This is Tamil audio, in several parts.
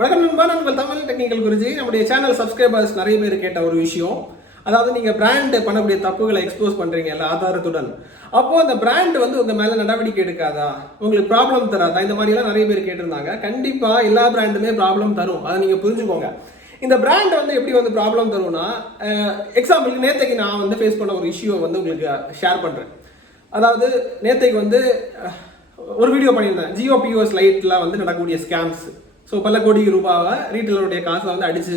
வணக்கம் நண்பா, நான் உங்கள் தமிழ் டெக்னிக்கல் குருஜி. நம்முடைய சேனல் சப்ஸ்கிரைபர்ஸ் நிறைய பேர் கேட்ட ஒரு விஷயம், அதாவது நீங்க பிராண்ட் பண்ணக்கூடிய தப்புகளை எக்ஸ்போஸ் பண்றீங்கல்ல ஆதாரத்துடன், அப்போ அந்த பிராண்ட் வந்து உங்க மேல நடவடிக்கை எடுக்காதா, உங்களுக்கு ப்ராப்ளம் தராதா, இந்த மாதிரி எல்லாம் நிறைய பேர் கேட்டிருந்தாங்க. கண்டிப்பா எல்லா பிராண்டுமே ப்ராப்ளம் தரும், அதை நீங்க புரிஞ்சுக்கோங்க. இந்த பிராண்ட் வந்து எப்படி வந்து ப்ராப்ளம் தரும்னா, எக்ஸாம்பிளுக்கு நேற்றுக்கு நான் வந்து ஃபேஸ் பண்ண ஒரு இஷ்யூவை வந்து உங்களுக்கு ஷேர் பண்றேன். அதாவது நேற்றுக்கு வந்து ஒரு வீடியோ பண்ணியிருந்தேன், ஜியோ பிஓஎஸ் லைட்டில் வந்து நடக்கக்கூடிய ஸ்கேம்ஸ். ஸோ பல கோடி ரூபாவை ரீட்டெயிலருடைய காசை வந்து அடித்து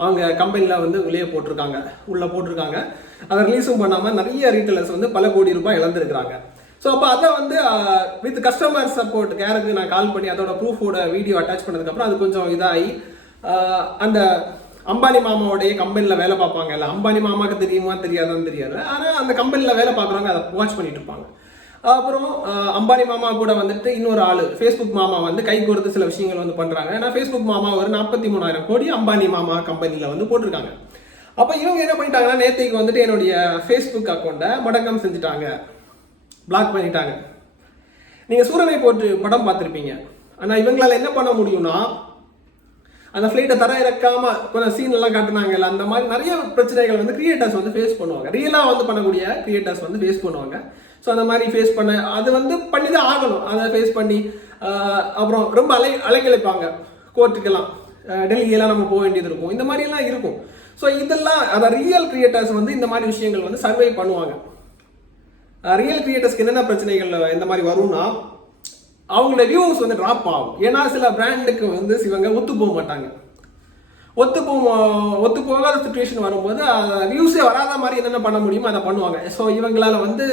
அவங்க கம்பெனியில் வந்து உள்ளே போட்டிருக்காங்க. அதை ரிலீஸும் பண்ணாமல் நிறைய ரீட்டெயிலர்ஸ் வந்து பல கோடி ரூபாய் இழந்திருக்கிறாங்க. ஸோ அப்போ அதை வந்து வித் கஸ்டமர் சப்போர்ட் கேருக்கு நான் கால் பண்ணி அதோட ப்ரூஃபோட வீடியோ அட்டாச் பண்ணதுக்கப்புறம் அது கொஞ்சம் இதாகி, அந்த அம்பானி மாமாவோடைய கம்பெனியில் வேலை பார்ப்பாங்கல்ல, அம்பானி மாமாவுக்கு தெரியுமா தெரியாதான்னு தெரியாது, ஆனால் அந்த கம்பெனியில் வேலை பார்க்குறவங்க அதை வாட்ச் பண்ணிட்டு இருப்பாங்க. அப்புறம் அம்பானி மாமா கூட வந்துட்டு இன்னொரு ஆள் ஃபேஸ்புக் மாமா வந்து கை கோர்த்து சில விஷயங்கள் வந்து பண்ணுறாங்க. ஏன்னா ஃபேஸ்புக் மாமா ஒரு 43,000 கோடி அம்பானி மாமா கம்பெனியில் வந்து போட்டிருக்காங்க. அப்போ இவங்க என்ன பண்ணிட்டாங்கன்னா, நேற்றுக்கு வந்துட்டு என்னுடைய ஃபேஸ்புக் அக்கௌண்ட்டை முடக்கம் செஞ்சுட்டாங்க, பிளாக் பண்ணிட்டாங்க. நீங்கள் சூரனை போட்டு படம் பார்த்துருப்பீங்க. ஆனால் இவங்களால என்ன பண்ண முடியும்னா, அந்த ஃப்ளைட்டை தர இறக்காம கொஞ்சம் சீன்லாம் காட்டுனாங்கல்ல, அந்த மாதிரி நிறைய பிரச்சனைகள் வந்து கிரியேட்டர்ஸ் வந்து ஃபேஸ் பண்ணுவாங்க. ரியலாக வந்து பண்ணக்கூடிய கிரியேட்டர்ஸ் வந்து ஃபேஸ் பண்ணுவாங்க. ஸோ அந்த மாதிரி ஃபேஸ் பண்ண அது வந்து பண்ணி தான் ஆகணும். அதை ஃபேஸ் பண்ணி அப்புறம் ரொம்ப அலைக்கழிப்பாங்க கோர்ட்டுக்கெல்லாம், டெல்லியெல்லாம் நம்ம போக வேண்டியது இருக்கும், இந்த மாதிரிலாம் இருக்கும். ஸோ இதெல்லாம் அதை ரியல் கிரியேட்டர்ஸ் வந்து இந்த மாதிரி விஷயங்கள் வந்து சர்வை பண்ணுவாங்க. ரியல் கிரியேட்டர்ஸ்க்கு என்னென்ன பிரச்சனைகள் இந்த மாதிரி வரும்னா, அவங்களோட வியூஸ் வந்து ட்ராப் ஆகும். ஏன்னா சில பிராண்டுக்கு வந்து இவங்க ஒத்து போக மாட்டாங்க. ஒத்து போகாத சுச்சுவேஷன் வரும்போது வியூஸே வராத மாதிரி என்னென்ன பண்ண முடியுமோ அதை பண்ணுவாங்க. ஸோ இவங்களால வந்து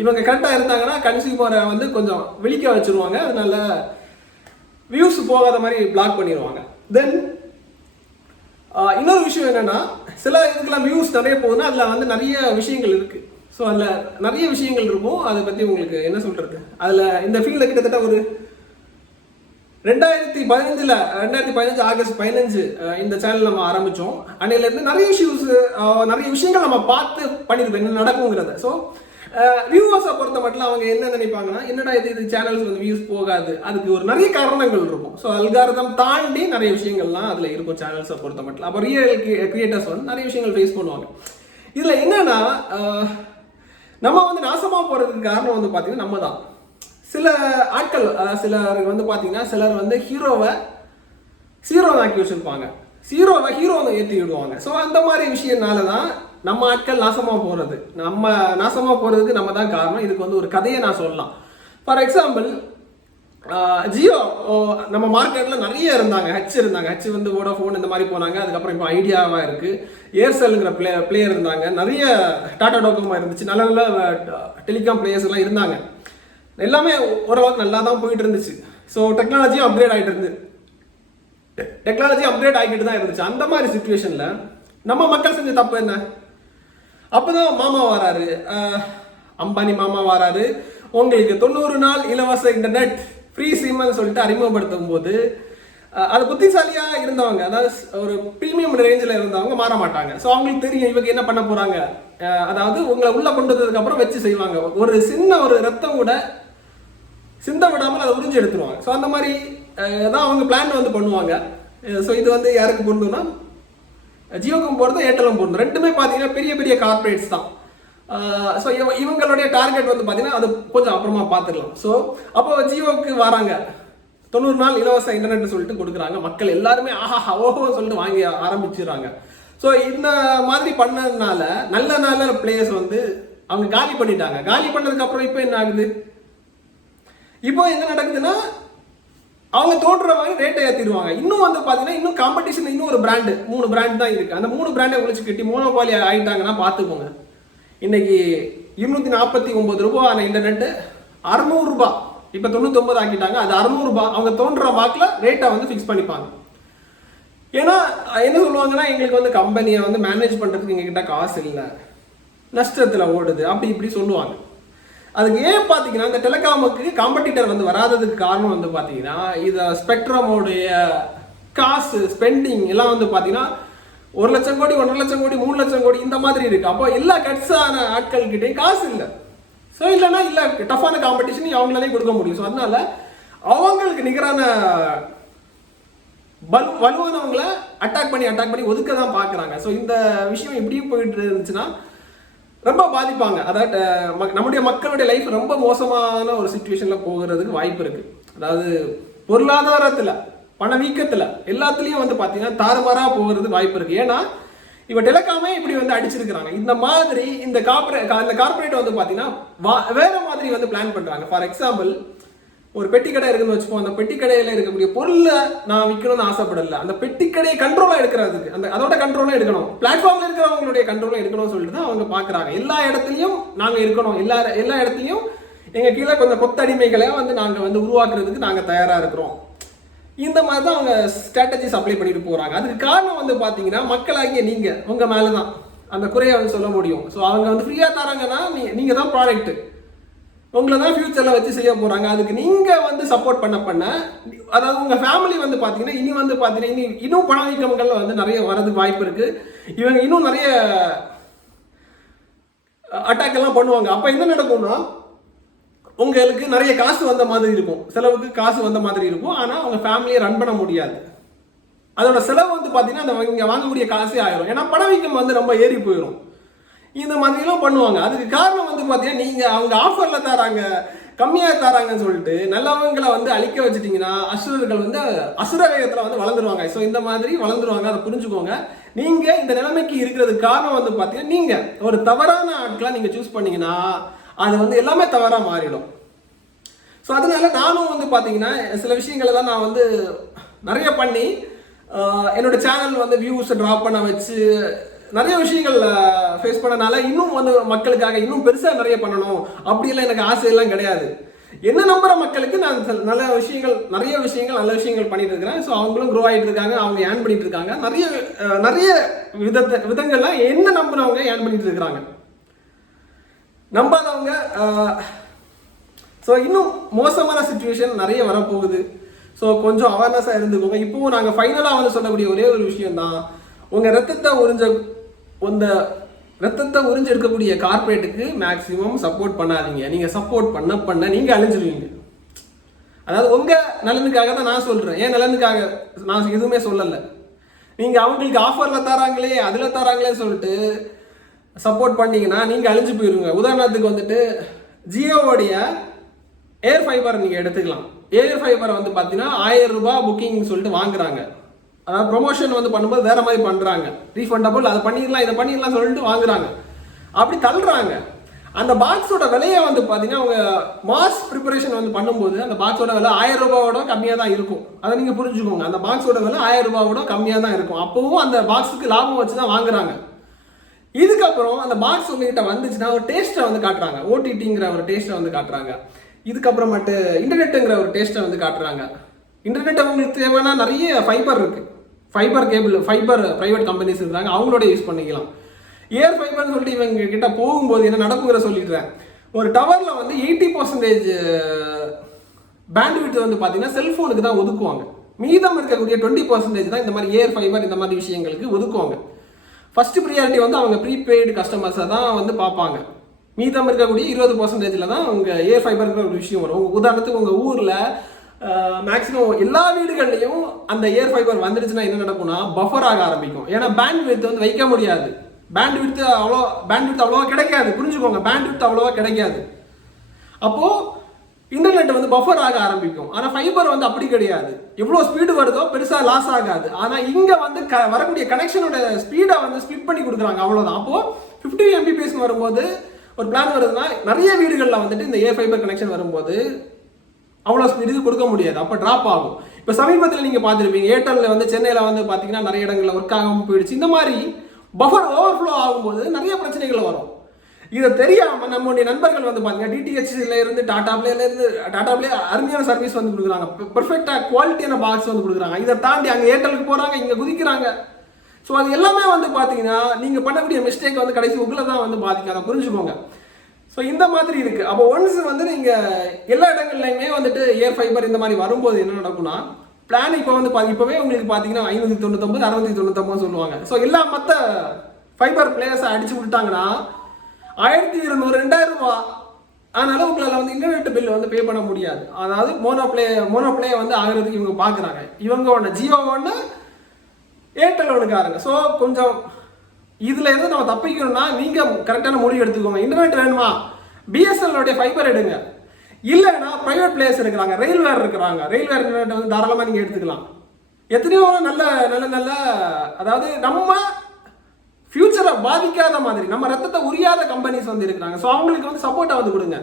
இவங்க கரெக்டாக இருந்தாங்கன்னா கன்சியூமரை வந்து கொஞ்சம் விழிக்க வச்சுருவாங்க. அதனால வியூஸ் போகாத மாதிரி பிளாக் பண்ணிடுவாங்க. தென் இன்னொரு விஷயம் என்னன்னா, சில இதுக்கெல்லாம் வியூஸ் நிறைய போகுதுன்னா அதில் வந்து நிறைய விஷயங்கள் இருக்குது. ஸோ அதில் நிறைய விஷயங்கள் இருக்கும். அதை பற்றி உங்களுக்கு என்ன சொல்கிறது, அதில் இந்த ஃபீல்டில் கிட்டத்தட்ட ஒரு 2015 ஆகஸ்ட் 15 இந்த சேனல் நம்ம ஆரம்பித்தோம். அன்னையிலேருந்து நிறைய விஷயங்கள் நம்ம பார்த்து பண்ணியிருப்போம் என்ன நடக்குங்கிறத. ஸோ வியூவர்ஸை பொறுத்த மட்டும் அவங்க என்ன நினைப்பாங்கன்னா, என்னடா இது சேனல்ஸ் வந்து வியூஸ் போகாது, அதுக்கு ஒரு நிறைய காரணங்கள் இருக்கும். ஸோ அல்காரிதம் தாண்டி நிறைய விஷயங்கள்லாம் அதில் இருக்கும் சேனல்ஸை பொறுத்த மட்டும். அப்போ ரியல் கிரியேட்டர்ஸ் வந்து நிறைய விஷயங்கள் ஃபேஸ் பண்ணுவாங்க. இதில் என்னன்னா, நம்ம வந்து நாசமாக போகிறதுக்கு காரணம் வந்து பார்த்தீங்கன்னா நம்ம தான். சில ஆட்கள் சிலர் வந்து பார்த்தீங்கன்னா, சிலர் வந்து ஹீரோவை ஆக்கி வச்சுருப்பாங்க, ஹீரோவை ஏற்றி விடுவாங்க. ஸோ அந்த மாதிரி விஷயம்னால தான் நம்ம ஆட்கள் நாசமாக போகிறது. நம்ம நாசமாக போகிறதுக்கு நம்ம தான் காரணம். இதுக்கு வந்து ஒரு கதையை நான் சொல்லலாம். ஃபார் எக்ஸாம்பிள், ஜியோ நம்ம மார்க்கெட்டில் நிறைய இருந்தாங்க. ஹச் வந்து வோடாஃபோன் இந்த மாதிரி போனாங்க. அதுக்கப்புறம் இப்போ ஐடியாவாக இருக்குது. ஏர்செல்ங்கிற பிளேயர் இருந்தாங்க. நிறைய டாடா டோகோமா இருந்துச்சு. நல்ல நல்ல டெலிகாம் பிளேயர்ஸ் எல்லாம் இருந்தாங்க. எல்லாமே ஓரளவுக்கு நல்லா தான் போயிட்டு இருந்துச்சு. ஸோ டெக்னாலஜியும் அப்கிரேட் ஆகிட்டு தான் இருந்துச்சு. அந்த மாதிரி சுச்சுவேஷனில் நம்ம மக்கள் செஞ்ச தப்பு என்ன? அப்போதான் மாமா வராரு, அம்பானி மாமா வராரு, உங்களுக்கு 90 நாள் இலவச இன்டர்நெட் ஃப்ரீ சிம்னு சொல்லிட்டு அறிமுகப்படுத்தும் போது, அது புத்திசாலியாக இருந்தவங்க, அதாவது ஒரு ப்ரீமியம் ரேஞ்சில் இருந்தவங்க மாற மாட்டாங்க. ஸோ அவங்களுக்கு தெரியும் இவங்க என்ன பண்ண போகிறாங்க. அதாவது உங்களை உள்ளே கொண்டு வந்ததுக்கப்புறம் வச்சு செய்வாங்க. ஒரு சின்ன ஒரு ரத்தம் கூட சிந்த விடாமல் அதை உறிஞ்சி எடுத்துருவாங்க. ஸோ அந்த மாதிரி தான் அவங்க பிளான் வந்து பண்ணுவாங்க. ஸோ இது வந்து யாருக்கு பொருந்தும்னா, ஜியோக்கும் பொருந்தும், ஏர்டெல்லும் பொருந்தும். ரெண்டுமே பார்த்தீங்கன்னா பெரிய பெரிய கார்பரேட்ஸ் தான். ஸோ இவங்களுடைய டார்கெட் வந்து பார்த்தீங்கன்னா அது கொஞ்சம் அப்புறமா பார்த்துக்கலாம். ஸோ அப்போ ஜியோவுக்கு வராங்க, 90 நாள் இலவச இன்டர்நெட் சொல்லிட்டு கொடுக்குறாங்க. மக்கள் எல்லாருமே ஆஹா ஓஹோ சொல்லிட்டு வாங்கி ஆரம்பிச்சிடுறாங்க. ஸோ இந்த மாதிரி பண்ணதுனால நல்ல பிளேயர்ஸ் வந்து அவங்க காலி பண்ணிட்டாங்க. காலி பண்ணதுக்கு அப்புறம் இப்போ என்ன ஆகுது, இப்போ என்ன நடக்குதுன்னா, அவங்க தோன்ற மாதிரி ரேட்டை ஏற்றிடுவாங்க. இன்னும் வந்து பார்த்தீங்கன்னா, இன்னும் காம்படிஷன், இன்னும் ஒரு பிராண்டு 3 பிராண்ட் தான் இருக்குது. அந்த 3 பிராண்டை ஒழிச்சு கட்டி மோனோபாலி ஆகிட்டாங்கன்னா பார்த்துக்கோங்க. இன்னைக்கு 249 ரூபாய் இன்டர்நெட்டு 600 ரூபாய், இப்போ 99 ஆக்கிட்டாங்க. அது 600 ரூபாய். அவங்க தோன்ற வாக்கில் ரேட்டை வந்து ஃபிக்ஸ் பண்ணிப்பாங்க. ஏன்னா என்ன சொல்லுவாங்கன்னா, எங்களுக்கு வந்து கம்பெனியை வந்து மேனேஜ் பண்ணுறதுக்கு எங்ககிட்ட காசு இல்லை, நஷ்டத்தில் ஓடுது, அப்படி இப்படி சொல்லுவாங்க. அதுக்கு ஏன் பார்த்தீங்கன்னா, இந்த டெலிகாமுக்கு காம்படிட்டர் வந்து வராததுக்கு காரணம் வந்து பார்த்தீங்கன்னா, இதை ஸ்பெக்ட்ரமோடைய காசு ஸ்பெண்டிங் எல்லாம் வந்து பார்த்தீங்கன்னா 1 லட்சம் கோடி, 1.5 லட்சம் கோடி, 3 லட்சம் கோடி இந்த மாதிரி இருக்கு. அப்போ எல்லா கட்ஸான ஆட்கள்கிட்டையும் காசு இல்லை. ஸோ இல்லைன்னா டஃப்பான காம்படிஷன் அவங்களாலே கொடுக்க முடியும். ஸோ அதனால அவங்களுக்கு நிகரான வலுவானவங்களை அட்டாக் பண்ணி ஒதுக்க தான் பார்க்குறாங்க. ஸோ இந்த விஷயம் இப்படியும் போயிட்டு இருந்துச்சுன்னா ரொம்ப பாதிப்பாங்க. அதாவது நம்முடைய மக்களுடைய லைஃப் ரொம்ப மோசமான ஒரு சுச்சுவேஷனில் போகிறதுக்கு வாய்ப்பு இருக்குது. அதாவது பொருளாதாரத்தில், பணவீக்கத்தில், எல்லாத்துலேயும் வந்து பார்த்தீங்கன்னா தாறுமாறாக போகிறதுக்கு வாய்ப்பு இருக்குது. ஏன்னா இப்போ டெலிகாமே இப்படி வந்து அடிச்சிருக்கிறாங்க. இந்த மாதிரி இந்த கார்பரேட் வந்து பார்த்தீங்கன்னா வேற மாதிரி வந்து பிளான் பண்ணுறாங்க. ஃபார் எக்ஸாம்பிள், ஒரு பெட்டி கடை இருக்குன்னு வச்சுப்போம். அந்த பெட்டி கடையில் இருக்கக்கூடிய பொருளை நான் விற்கணும்னு ஆசைப்படல, அந்த பெட்டி கடையை கண்ட்ரோலாக எடுக்கிறதுக்கு அதோட கண்ட்ரோலாக எடுக்கணும், பிளாட்ஃபார்ம்ல இருக்கிறவங்களுடைய கண்ட்ரோலாக எடுக்கணும்னு சொல்லிட்டு தான் அவங்க பார்க்குறாங்க. எல்லா இடத்துலையும் நாங்கள் இருக்கணும், எல்லா இடத்துலையும் எங்கள் கீழே கொஞ்சம் கொத்தடிமைகளை வந்து நாங்கள் வந்து உருவாக்குறதுக்கு நாங்கள் தயாராக இருக்கிறோம். இந்த மாதிரி தான் அவங்க ஸ்ட்ராட்டஜிஸ் அப்ளை பண்ணிட்டு போகிறாங்க. அதுக்கு காரணம் வந்து பார்த்தீங்கன்னா மக்களாகிய நீங்கள் உங்கள் மேலே தான் அந்த குறையை வந்து சொல்ல முடியும். ஸோ அவங்க வந்து ஃப்ரீயாக தராங்கன்னா நீங்கள் தான் ப்ராடக்ட், உங்களை தான் ஃபியூச்சரில் வச்சு செய்ய போகிறாங்க. அதுக்கு நீங்கள் வந்து சப்போர்ட் பண்ண அதாவது உங்கள் ஃபேமிலி வந்து பார்த்தீங்கன்னா இனி வந்து பார்த்தீங்கன்னா இன்னும் பணவீக்கங்கள் வந்து நிறைய வரதுக்கு வாய்ப்பு இருக்குது. இவங்க இன்னும் நிறைய அட்டாக் எல்லாம் பண்ணுவாங்க. அப்போ என்ன நடக்கும்னா உங்களுக்கு நிறைய காசு வந்த மாதிரி இருக்கும், செலவுக்கு காசு வந்த மாதிரி இருக்கும். ஆனால் உங்கள் ஃபேமிலியை ரன் பண்ண முடியாது. அதோட செலவு வந்து பார்த்தீங்கன்னா அந்த இங்கே வாங்கக்கூடிய காசே ஆயிரும். ஏன்னா பணவீக்கம் வந்து ரொம்ப ஏறி போயிடும். இந்த மாதிரிலாம் பண்ணுவாங்க. அதுக்கு காரணம் வந்து பார்த்தீங்கன்னா நீங்கள் அவங்க ஆஃபரில் தராங்க, கம்மியாக தராங்கன்னு சொல்லிட்டு நல்லவங்களை வந்து அழிக்க வச்சுட்டிங்கன்னா அசுரர்கள் வந்து அசுர வேகத்தில் வந்து வளர்ந்துருவாங்க. ஸோ இந்த மாதிரி வளர்ந்துருவாங்க, அதை புரிஞ்சுக்கோங்க. நீங்கள் இந்த நிலைமைக்கு இருக்கிறதுக்கு காரணம் வந்து பார்த்தீங்கன்னா நீங்கள் ஒரு தவறான ஆட்களை நீங்கள் சூஸ் பண்ணீங்கன்னா அது வந்து எல்லாமே தவறாக மாறிடும். ஸோ அதனால நானும் வந்து பார்த்தீங்கன்னா சில விஷயங்களெல்லாம் நான் வந்து நிறைய பண்ணி என்னோட சேனல் வந்து வியூஸை ட்ராப் பண்ண வச்சு நிறைய விஷயங்கள் ஃபேஸ் பண்ணனால இன்னும் வந்து மக்களுக்காக இன்னும் பெருசாக நிறைய பண்ணணும் அப்படியெல்லாம் எனக்கு ஆசையெல்லாம் கிடையாது. என்ன நம்புற மக்களுக்கு நான் நிறைய விஷயங்கள் நல்ல விஷயங்கள் பண்ணிட்டு இருக்கிறேன். ஸோ அவங்களும் க்ரோ ஆகிட்டு இருக்காங்க, அவங்க ஏர்ன் பண்ணிட்டு இருக்காங்க. நிறைய விதங்கள்லாம் என்ன நம்புறவங்க ஏர்ன் பண்ணிட்டு இருக்கிறாங்க, நம்பாதவங்க. ஸோ இன்னும் மோசமான சுச்சுவேஷன் நிறைய வரப்போகுது. ஸோ கொஞ்சம் அவேர்னஸாக இருந்துக்கோங்க. இப்போவும் நாங்கள் ஃபைனலாக வந்து சொல்லக்கூடிய ஒரே ஒரு விஷயம் தான், உங்கள் ரத்தத்தை உறிஞ்சு எடுக்கக்கூடிய கார்பரேட்டுக்கு மேக்ஸிமம் சப்போர்ட் பண்ணாதீங்க. நீங்கள் சப்போர்ட் பண்ண நீங்கள் அழிஞ்சிருவீங்க. அதாவது உங்கள் நலனுக்காக தான் நான் சொல்கிறேன், ஏன் நலனுக்காக நான் எதுவுமே சொல்லலை. நீங்கள் அவங்களுக்கு ஆஃபரில் தராங்களே அதில் தராங்களே சொல்லிட்டு சப்போர்ட் பண்ணீங்கன்னா நீங்கள் அழிஞ்சு போயிருங்க. உதாரணத்துக்கு வந்துட்டு ஜியோவோடைய ஏர் ஃபைபர் நீங்கள் எடுத்துக்கலாம். ஏர் ஃபைபரை வந்து பார்த்தீங்கன்னா 1000 ரூபாய் புக்கிங் சொல்லிட்டு வாங்குறாங்க. அதாவது ப்ரொமோஷன் வந்து பண்ணும்போது வேற மாதிரி பண்ணுறாங்க, ரீஃபண்டபிள் அதை பண்ணிடலாம் இதை பண்ணிடலாம் சொல்லிட்டு வாங்குறாங்க, அப்படி தள்ளுறாங்க. அந்த பாக்ஸோட விலையை வந்து பார்த்தீங்கன்னா அவங்க மாஸ் ப்ரிப்பரேஷன் வந்து பண்ணும்போது அந்த பாக்ஸோட விலை 1000 ரூபாவோட கம்மியாக தான் இருக்கும். அதை நீங்கள் புரிஞ்சுக்கோங்க. அந்த பாக்ஸோட விலை 1000 ரூபாவோட கம்மியாக தான் இருக்கும். அப்போவும் அந்த பாக்ஸுக்கு லாபம் வச்சு தான் வாங்குறாங்க. இதுக்கப்புறம் அந்த பாக்ஸ் உங்ககிட்ட வந்துச்சுன்னா ஒரு டேஸ்ட்டை வந்து காட்டுறாங்க, ஓடிடிங்கிற ஒரு டேஸ்ட்டை வந்து காட்டுறாங்க. இதுக்கப்புறமேட்டு இன்டர்நெட்டுங்கிற ஒரு டேஸ்ட்டை வந்து காட்டுறாங்க. இன்டர்நெட் அவங்களுக்கு தேவைன்னா நிறைய ஃபைபர் இருக்குது, ஃபைபர் ப்ரைவேட் கம்பெனிஸ் இருக்கிறாங்க, அவங்களோட யூஸ் பண்ணிக்கலாம். ஏர் ஃபைபர்னு சொல்லிட்டு இவங்க கிட்ட போகும்போது என்ன நடக்குங்கிற சொல்லிடுறேன். ஒரு டவரில் வந்து 80% பேண்ட்விட்த் வந்து பார்த்தீங்கன்னா செல்ஃபோனுக்கு தான் ஒதுக்குவாங்க. மீதம் இருக்கக்கூடிய 20% தான் இந்த மாதிரி ஏர் ஃபைபர் இந்த மாதிரி விஷயங்களுக்கு ஒதுக்குவாங்க. ஃபர்ஸ்ட் ப்ரியாரிட்டி வந்து அவங்க ப்ரீபெய்டு கஸ்டமர்ஸை தான் வந்து பார்ப்பாங்க. மீதம் இருக்கக்கூடிய 20% தான் அவங்க ஏர் ஃபைபருங்கிற ஒரு விஷயம் வரும். உதாரணத்துக்கு உங்கள் ஊரில் மேக்ஸிமம் எல்லா வீடுகள்லையும் அந்த ஏர் ஃபைபர் வந்துடுச்சுன்னா என்ன நடக்கும்னா பஃபர் ஆக ஆரம்பிக்கும். ஏன்னா பேண்ட்விட்த் வந்து வைக்க முடியாது, பேண்ட்விட்த் அவ்வளோவா கிடைக்காது. புரிஞ்சுக்கோங்க, பேண்ட்விட்த் அவ்வளோவா கிடைக்காது. அப்போது இன்டர்நெட் வந்து பஃபர் ஆக ஆரம்பிக்கும். ஆனால் ஃபைபர் வந்து அப்படி கிடையாது, எவ்வளோ ஸ்பீடு வருதோ பெருசாக லாஸ் ஆகாது. ஆனால் இங்கே வந்து வரக்கூடிய கனெக்ஷனோட ஸ்பீடை வந்து ஸ்பிளிட் பண்ணி கொடுக்குறாங்க, அவ்வளோதான். அப்போது 50 Mbps வரும்போது ஒரு பிளான் வருதுன்னா நிறைய வீடுகளில் வந்துட்டு இந்த ஏர் ஃபைபர் கனெக்ஷன் வரும்போது அவ்வளோ ஸ்பீடு கொடுக்க முடியாது, அப்போ ட்ராப் ஆகும். இப்போ சமீபத்தில் நீங்கள் பார்த்துருப்பீங்க, ஏர்டெல்லில் வந்து சென்னையில் வந்து பார்த்தீங்கன்னா நிறைய இடங்களில் ஒர்க் ஆகாமல் போயிடுச்சு. இந்த மாதிரி பஃபர் ஓவர்ஃப்ளோ ஆகும்போது நிறைய பிரச்சனைகள் வரும். இதை தெரியாமல் நம்மளுடைய நண்பர்கள் வந்து பார்த்தீங்கன்னா டிடிஹெச்ல இருந்து டாடாப்லேயே அருமையான சர்வீஸ் வந்து கொடுக்குறாங்க, பெர்ஃபெக்டாக குவாலிட்டியான பாக்ஸ் வந்து கொடுக்குறாங்க. இதை தாண்டி அங்கே ஏர்டெலுக்கு போகிறாங்க, இங்கே குதிக்கிறாங்க. ஸோ அது எல்லாமே வந்து பார்த்தீங்கன்னா நீங்கள் பண்ணக்கூடிய மிஸ்டேக் வந்து கடைசி உங்களை தான் வந்து பாதிக்கும், அதை புரிஞ்சுக்கோங்க. ஸோ இந்த மாதிரி இருக்குது. அப்போ ஒன்ஸ் வந்து நீங்கள் எல்லா இடங்கள்லையுமே வந்துட்டு ஏர் ஃபைபர் இந்த மாதிரி வரும்போது என்ன நடக்கும்னா பிளான் இப்போ வந்து இப்போவே உங்களுக்கு பார்த்தீங்கன்னா 599 699 சொல்லுவாங்க. ஸோ எல்லா மற்ற ஃபைபர் பிளேயர்ஸை அடிச்சு விட்டாங்கன்னா 1200 2000 ரூபா அதனால உங்களால் வந்து இன்டர்நெட் பில் வந்து பே பண்ண முடியாது. அதாவது மோனோப்ளே வந்து ஆகிறதுக்கு இவங்க பார்க்குறாங்க. இவங்க ஒன்று ஜியோ ஒன்று ஏர்டெல் ஒன்றுக்காரங்க. ஸோ கொஞ்சம் இதில் இருந்து நம்ம தப்பிக்கணும்னா நீங்கள் கரெக்டான முடிவு எடுத்துக்கோங்க. இன்டர்நெட் வேணுமா, பிஎஸ்என்எல்லுடைய ஃபைபர் எடுங்க. இல்லைன்னா ப்ரைவேட் பிளேயர்ஸ் இருக்கிறாங்க, ரெயில்வேர் இருக்கிறாங்க. ரெயில்வேர் இன்டர்நெட் வந்து தாராளமாக நீங்கள் எடுத்துக்கலாம். எத்தனையோ நல்ல நல்ல நல்ல அதாவது நம்ம ஃபியூச்சரை பாதிக்காத மாதிரி நம்ம ரத்தத்தை உரியாத கம்பெனிஸ் வந்து இருக்கிறாங்க. ஸோ அவங்களுக்கு வந்து சப்போர்ட்டை வந்து கொடுங்க.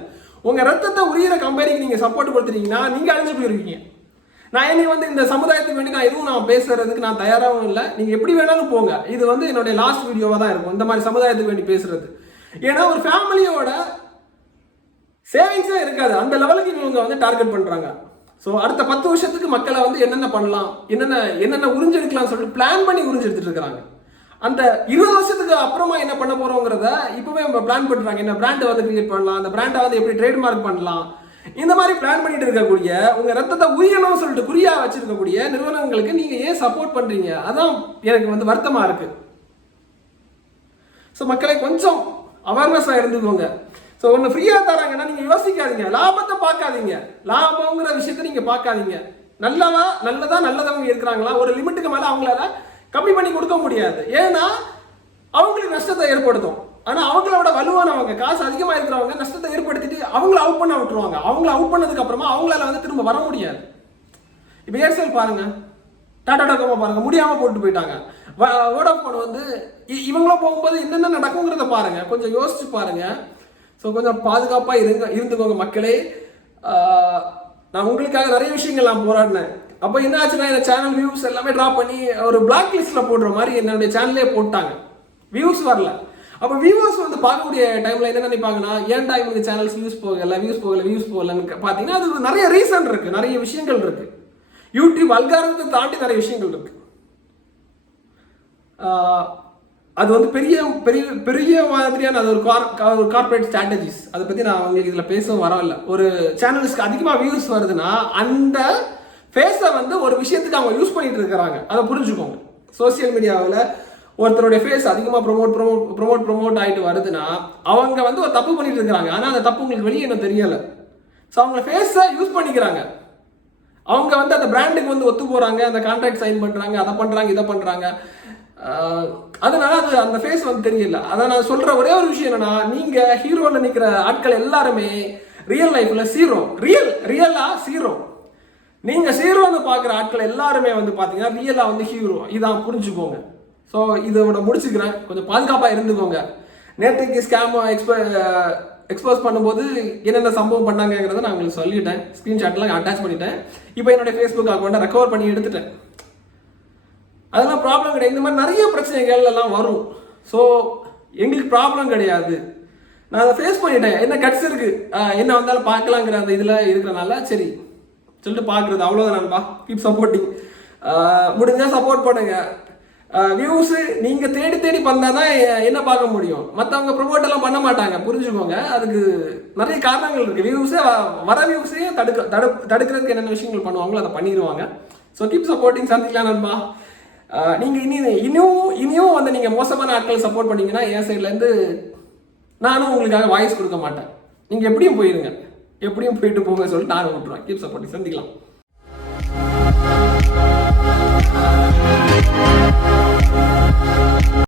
உங்கள் ரத்தத்தை உரியிற கம்பெனிக்கு நீங்கள் சப்போர்ட் கொடுத்துட்டீங்கன்னா நீங்கள் அழிஞ்சு போயிருக்கீங்க. நான் என்னை வந்து இந்த சமுதாயத்துக்கு வேண்டி நான் எதுவும் பேசுறதுக்கு நான் தயாராகவும் இல்லை. நீங்கள் எப்படி வேணாலும் போங்க. இது வந்து என்னுடைய லாஸ்ட் வீடியோவாக தான் இருக்கும் இந்த மாதிரி சமுதாயத்துக்கு வேண்டி பேசுறது. ஏன்னா ஒரு ஃபேமிலியோட சேவிங்ஸே இருக்காது, அந்த லெவலுக்கு இவங்க வந்து டார்கெட் பண்ணுறாங்க. ஸோ அடுத்த 10 வருஷத்துக்கு மக்களை வந்து என்னென்ன பண்ணலாம், என்னென்ன உறிஞ்செடுக்கலாம்னு சொல்லிட்டு பிளான் பண்ணி உறிஞ்செடுத்துட்டு இருக்கிறாங்க. அந்த 20 வருஷத்துக்கு அப்புறமா என்ன பண்ண போறோங்கிறத இப்பவே நம்ம பிளான் பண்றாங்க. என்ன பிராண்டை வந்து கிரியேட் பண்ணலாம், அந்த பிராண்டை வந்து எப்படி ட்ரேட்மார்க் பண்ணலாம், இந்த மாதிரி பிளான் பண்ணிட்டு இருக்கக்கூடிய உங்க ரத்தத்தை உரியணும்னு சொல்லிட்டு குறியா வச்சிருக்கக்கூடிய நிறுவனங்களுக்கு நீங்க ஏன் சப்போர்ட் பண்றீங்க? அதான் எனக்கு வந்து வருத்தமா இருக்கு. ஸோ மக்களை கொஞ்சம் அவேர்னஸா இருந்துக்கோங்க. ஸோ ஒன்று ஃப்ரீயாக தராங்கன்னா நீங்கள் யோசிக்காதீங்க, லாபத்தை பார்க்காதீங்க, லாபங்கிற விஷயத்த நீங்கள் பார்க்காதீங்க. நல்லதவங்க இருக்கிறாங்களா, ஒரு லிமிட்டுக்கு மேலே அவங்களால கம்மி பண்ணி கொடுக்க முடியாது. ஏன்னா அவங்களுக்கு நஷ்டத்தை ஏற்படுத்தும். ஆனால் அவங்களோட வலுவானவங்க, காசு அதிகமாக இருக்கிறவங்க நஷ்டத்தை ஏற்படுத்திட்டு அவங்கள அவுட் பண்ண விட்டுருவாங்க. அவங்கள அவுட் பண்ணதுக்கு அப்புறமா அவங்களால வந்து திரும்ப வர முடியாது. இப்போ ஏர்செல் பாருங்க, டாடா டோகோமோ பாருங்க, முடியாமல் போட்டு போயிட்டாங்க. வோடாஃபோன் வந்து இவங்களும் போகும்போது என்னென்ன நடக்குங்கிறத பாருங்க, கொஞ்சம் யோசிச்சு பாருங்க. ஸோ கொஞ்சம் பாதுகாப்பாக இருந்துக்கோங்க மக்களே. நான் உங்களுக்காக நிறைய விஷயங்கள் நான் போராடினேன். அப்போ என்ன ஆச்சுன்னா இந்த சேனல் வியூஸ் எல்லாமே ட்ராப் பண்ணி ஒரு பிளாக் லிஸ்ட்டில் போடுற மாதிரி என்னுடைய சேனலே போட்டாங்க. வியூஸ் வரல. அப்போ வியூவர்ஸ் வந்து பார்க்கக்கூடிய டைமில் என்ன நினைப்பாங்கன்னா, ஏன்டா இவங்க சேனல்ஸ் வியூஸ் போகலன்னு பார்த்தீங்கன்னா அது நிறைய ரீசன் இருக்குது, நிறைய விஷயங்கள் இருக்குது. யூடியூப் அல்காரிதத்தை தாண்டி நிறைய விஷயங்கள் இருக்குது. அது வந்து பெரிய பெரிய பெரிய மாதிரியான அது ஒரு கார்பரேட் ஸ்ட்ராட்டஜிஸ். அதை பற்றி நான் உங்களுக்கு இதில் பேசவும் வரவில்ல. ஒரு சேனல்ஸ்க்கு அதிகமாக வியூஸ் வருதுன்னா அந்த ஃபேஸை வந்து ஒரு விஷயத்துக்கு அவங்க யூஸ் பண்ணிட்டு இருக்கிறாங்க, அதை புரிஞ்சுக்கோங்க. சோசியல் மீடியாவில் ஒருத்தருடைய ஃபேஸ் அதிகமாக ப்ரொமோட் ஆகிட்டு வருதுன்னா அவங்க வந்து ஒரு தப்பு பண்ணிட்டு இருக்கிறாங்க. ஆனால் அந்த தப்பு உங்களுக்கு வெளியே என்ன தெரியலை. ஸோ அவங்க ஃபேஸை யூஸ் பண்ணிக்கிறாங்க. அவங்க வந்து அந்த பிராண்டுக்கு வந்து ஒத்து போகிறாங்க, அந்த கான்ட்ராக்ட் சைன் பண்ணுறாங்க, அதை பண்ணுறாங்க, இதை பண்ணுறாங்க. அதனால அது அந்த ஃபேஸ் வந்து தெரியல. அதை நான் சொல்ற ஒரே ஒரு விஷயம் என்னன்னா, நீங்க ஹீரோல நிக்கிற ஆட்கள் எல்லாருமே ரியல் லைஃப்ல ரியலா ஜீரோ. நீங்க ஜீரோன்னு பாக்குற ஆட்கள் எல்லாருமே வந்து பாத்தீங்கன்னா ரியலா வந்து ஹீரோ. இதான் புரிஞ்சுக்கோங்க. ஸோ இதோட முடிச்சுக்கிறேன். கொஞ்சம் பாதுகாப்பா இருந்துக்கோங்க. நேற்றுக்கு ஸ்கேம் எக்ஸ்போஸ் பண்ணும்போது என்னென்ன சம்பவம் பண்ணாங்கிறத நான் உங்களுக்கு சொல்லிட்டேன். ஸ்கிரீன்ஷாட்லாம் அட்டாச் பண்ணிட்டேன். இப்போ என்னோட ஃபேஸ்புக் அக்கௌண்ட்டை ரெக்கவர் பண்ணி எடுத்துட்டேன். அதெல்லாம் ப்ராப்ளம் கிடையாது. இந்த மாதிரி நிறைய பிரச்சனைகள் எல்லாம் வரும். ஸோ எங்களுக்கு ப்ராப்ளம் கிடையாது. நான் அதை ஃபேஸ் பண்ணிட்டேன். என்ன கட்ஸ் இருக்கு, என்ன வந்தாலும் பார்க்கலாங்கிற அந்த இதில் இருக்கிறனால சரி சொல்லிட்டு பார்க்குறது, அவ்வளோதான் நண்பா. Keep supporting. முடிஞ்சால் சப்போர்ட் பண்ணுங்க. வியூஸு நீங்கள் தேடி பண்ணால் தான் என்ன பார்க்க முடியும். மற்றவங்க ப்ரொமோட் எல்லாம் பண்ண மாட்டாங்க, புரிஞ்சுக்கோங்க. அதுக்கு நிறைய காரணங்கள் இருக்குது. வியூஸே வர வியூஸையே தடுக்கிறதுக்கு என்னென்ன விஷயங்கள் பண்ணுவாங்களோ அதை பண்ணிடுவாங்க. So keep supporting. சந்திக்கலாம் நண்பா. நீங்கள் இனியும் வந்து நீங்கள் மோசமான ஆட்கள் சப்போர்ட் பண்ணீங்கன்னா என் சைட்லேருந்து நானும் உங்களுக்காக வாய்ஸ் கொடுக்க மாட்டேன். நீங்கள் எப்படியும் போயிருங்க, எப்படியும் போயிட்டு போங்க சொல்லிட்டு நானும் விட்டுருவேன். Keep supporting. சந்திக்கலாம்.